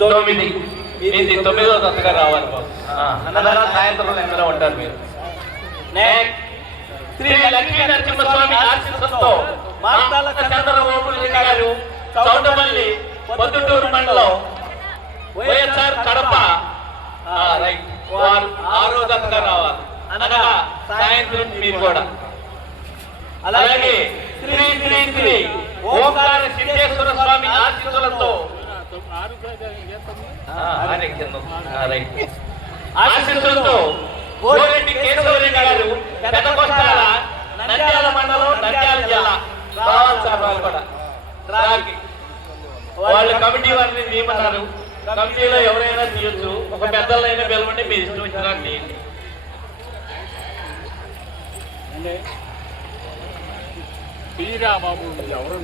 9 ఇది 9వ జతగా రావాలి బాబు. అనగా సాయంత్రం ఎందరో ఉంటారు మీరు. నెక్స్ట్ శ్రీ లక్ష్మీ నరసింహస్వామి ఆశీస్సులతో మార్తాల చంద్రబాబు గారు చౌడమల్లి పొద్దుటూరు మండలం వైఎస్ఆర్ కడప రైట్ వారు 6వ జతగా రావాలి. అనగా సాయంత్రం మీరు కూడా. అలాగే శ్రీ శ్రీ శ్రీ ఓంకార సిద్ధేశ్వర స్వామి ఆశీస్సులతో ఆశీస్సులతో గోరెడ్డి కేశవరెడ్డి గారు పెదకొస్తాల నంద్యాల మండలం నంద్యాల జిల్లా రావాలి సార్. వాళ్ళు కూడా రాకి వాళ్ళు కమిటీ వారిని తీయమన్నారు. కమిటీలో ఎవరైనా తీయొచ్చు, ఒక పెద్దలైనా పిలవండి, మీరు ఇష్టం వచ్చినా తీయండి. బాబు ఎవరు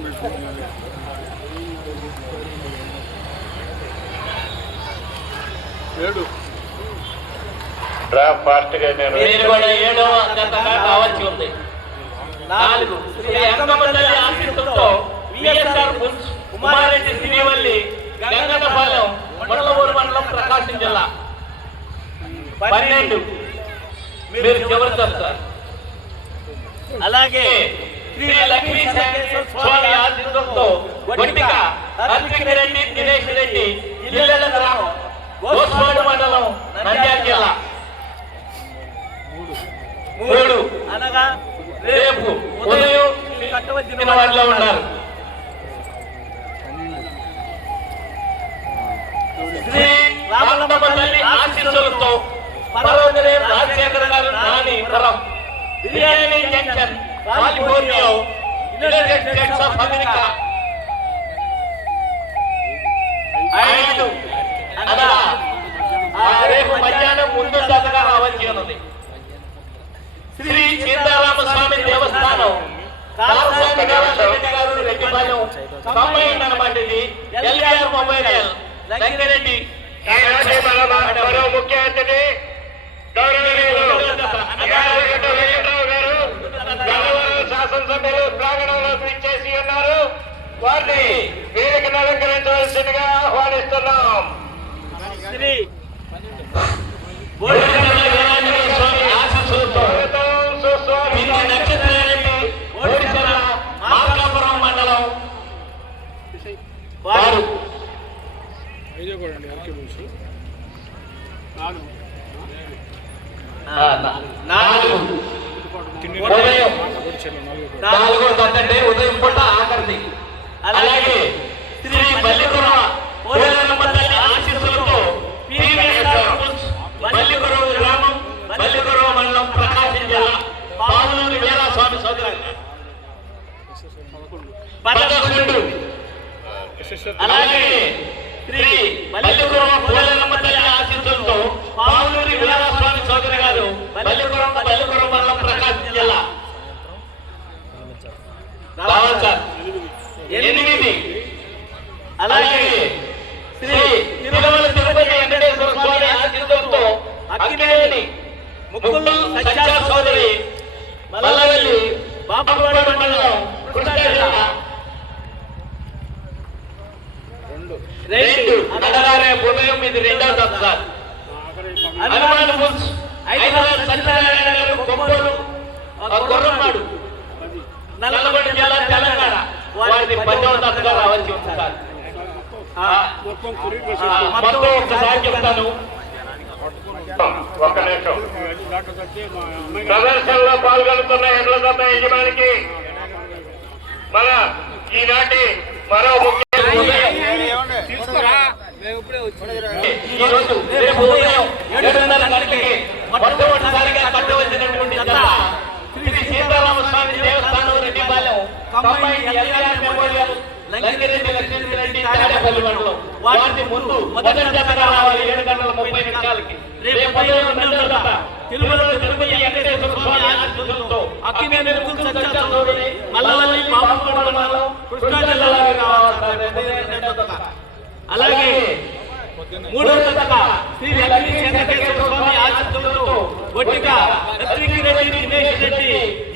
డ్రాఫ్ట్ ఫాస్ట్గా నేను కూడా 7వ జతగా కావాల్సి ఉంది. 4 శ్రీ అంకమతల్లి ఆశీస్సులతో విఎస్ఆర్ కుమారెడ్డి శ్రీవల్లి గంగన్నపాలెం మండలమూరు మండలం ప్రకాశం జిల్లా 12 మీరు చివరి సార్. అలాగే శ్రీ లక్ష్మీ స్వామి ఆశీస్సులతో గొట్టిక అర్పికిరెడ్డి దినేష్ రెడ్డి ఇల్లెల గ్రామం గోస్వాడు మండలం నంద్యాల జిల్లా 3 అనగా రేపు ఉదయం కట్టవచ్చిన వారిలో ఉన్నారు. శ్రీ రామలమ్మ ఆశీస్సులతో పర్వతనే రాజశేఖర్ గారు నాని వరం biryani junction California United states of America 5 అనగా రేపు మధ్యాహ్నం ముందు జతగా రావాల్సి ఉన్నది. శ్రీ సీతారామ స్వామి దేవస్థానం కాలస్వామి గారు రెడ్డిపాలెం కంబైన్ అన్నమాట. ఇది ఎల్ఆర్ మొబైల్ రంగారెడ్డి ముఖ్య అతిథి శాసనసభ్యులు ప్రాంగణంలో పిలిచేసి ఉన్నారు. వారిని వేదికను అలంకరించవలసిందిగా ఆహ్వానిస్తున్నాం. శ్రీ స్వామి ఆశీస్సులతో మార్కాపురం మండలం వారు 4 ఉదయం పూట ఆఖరిది. అలాగే శ్రీ మల్లికురవ పోలేరమ్మతల్లి ఆశీస్సులతో మల్లికురవ గ్రామం మల్లికురవ మండలం ప్రకాశం జిల్లా పావులూరి వీరాస్వామి సోదరు 11. అలాగే శ్రీ మల్లికురవ పోలేరమ్మతల్లి ఆశీస్సులతో పావులూరి వీరాస్వామి సోదరు గారు మల్లికురవ మండలం ప్రకాశం జిల్లా రావాలి సార్ 8. అలాగే శ్రీ తిరుమల తిరుపతి వెంకటేశ్వర స్వామి ఆశీస్సులతో అక్కినేని ముక్కులు సత్య సోదరి మల్లవల్లి బాపూడ మండలం కృష్ణా జిల్లా 2 అనగా రేపు ఉదయం ఇది 2వ జత సార్. హనుమాన్ బుల్స్ హైదరాబాద్ సత్యనారాయణ గారు కొమ్మూరు గొర్రపాడు నల్లగొండ జిల్లా తెలంగాణ వారిని 10వ జతగా రావాల్సి ఉంది సార్. మొత్తం ఒకసారి చెప్తాను. ఒక్క నిమిషం. ప్రదర్శనలో పాల్గొనుతున్న ఎడ్ల జత యజమానికి మన ఈనాటి మరో ముఖ్య ఈరోజు రేపు ఉదయం 7:30 గంటలకి మొట్టమొదటిసారిగా కట్టవలసినటువంటి జత Shri Sitarama Swamy Devasthanam Reddypalem combine L R memorial Lankireddy Lakshmireddy Tadepalli మండలం వాటి ముందు మొదటి జతగా రావాలి 7:30 నిమిషాలకి. రేపు ఉదయం 2వ జత తిరుమల తిరుపతి వెంకటేశ్వర స్వామి ఆశీస్సులతో అక్కినేని ముక్కులు సత్య సోదరి మల్లవల్లి బాపూడ మండలం కృష్ణా జిల్లాకి రావాలి. అలాగే 3వ జతగా శ్రీ లక్ష్మీ వెంకటేశ్వర స్వామి ఆశీస్సులతో గొట్టిక అర్పికిరెడ్డి దినేష్ రెడ్డి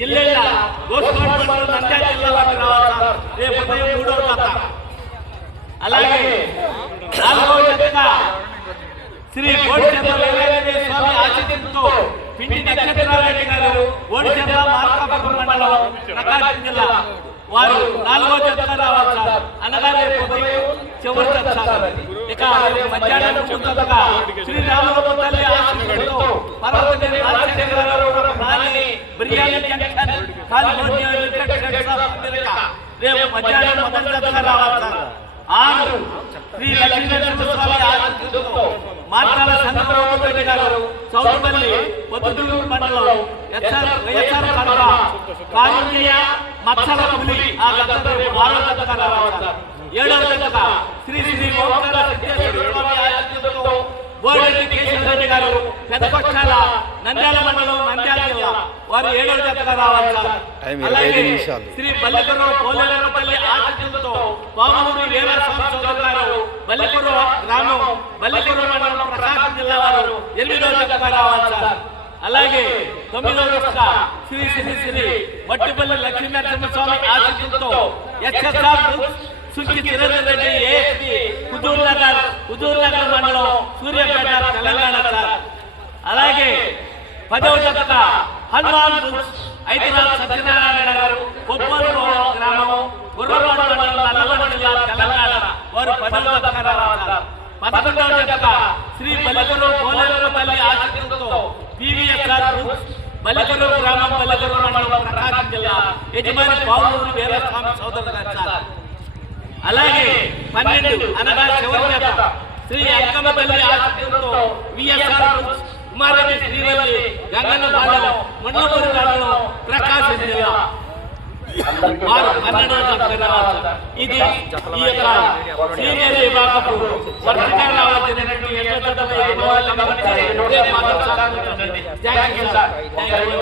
ఇల్లెల గోస్వాడు మండలం నంద్యాల జిల్లాకి రావాలి. రేపు ఉదయం 3వ జత. అలాగే శ్రీ బోడిచెర్ల వీరాంజనేయ స్వామి ఆశీస్సులతో పిండి నక్షత్రారెడ్డి గారు బోడిచెర్ల మార్కాపురం మండలం ప్రకాశం జిల్లా వారు 4వ జతగా రావాలి సార్. అనగా రేపు ఉదయం చివరి జత సార్. ఇక మధ్యాహ్నం ముందుగా శ్రీ రామరామ తల్లి ఆశీస్సులతో పర్వతగిరి రాజశేఖర గారు రాణి బిర్యానీ జంక్షన్ కాలిఫోర్నియా రేపు మధ్యాహ్నం మొదటి జతగా రావాలి సార్. 6 శ్రీ లక్ష్మీనరసింహస్వామి ఆశీస్సులతో మార్తాల చంద్రబాబు గారు చౌటుపల్లి పొద్దుటూరు మండలం వైఎస్ఆర్ కడప కారుణ్య మత్సల పులి ఆ జత 6వ జతగా రావాలి సార్. 7వ జతగా శ్రీ శ్రీ ఓంకార సిద్ధేశ్వర స్వామి ఆశీస్సులతో బోరెడ్డి కేశవరెడ్డి గారు పెదకొచ్చాల నంద్యాల మండలం నంద్యాల జిల్లా వారు 7వ జతగా రావాలి సార్. అలాగే శ్రీ బల్లికొర్ర పోలేరమ్మ తల్లి ఆశీస్సులతో పామూరి వీరస్వామి సోదరు గారు బల్లికొర్ర గ్రామం బల్లికొర్ర మండలం ప్రకాశం జిల్లా వారు 8వ జతగా రావాలి సార్. అలాగే 9వ జత శ్రీ శ్రీ శ్రీ వట్టిపల్లి లక్ష్మీనరసింహస్వామి ఆశీస్సులతో ఎస్ఎస్ఆర్ సుంకి చిరంజీవి రెడ్డి ఏఎస్పీ హుజూర్ నగర్ మండలం సూర్యాపేట తెలంగాణ సార్. అలాగే 10వ జత హనుమాన్ హైదరాబాద్ సత్యనారాయణ గారు కొప్పూరు గ్రామం గుర్రపాడు మండలం నల్లగొండ జిల్లా తెలంగాణ వారు 10వ జతగా రావాలి సార్. 11వ జత శ్రీ బల్లికొర్ర పోలేరమ్మ తల్లి ఆశీస్సులతో పివిఎస్ఆర్ బల్లికొర్ర గ్రామం బల్లికొర్ర మండలం ప్రకాశం జిల్లా యజమాని పావులూరి వీరస్వామి సోదరు గారు సార్. అలాగే 12 అనగా చివరి జత శ్రీ అంకమ్మ తల్లి ఆశీస్సులతో విఎస్ఆర్ కుమారెడ్డి శ్రీవల్లి గంగన్న మండలం ముండమూరు మండలం ప్రకాశం జిల్లా వారు 12వ జతగా రావాలి సార్. ఇది ఈ యొక్క సీనియర్ విభాగపు వరుసగా రావాల్సినటువంటి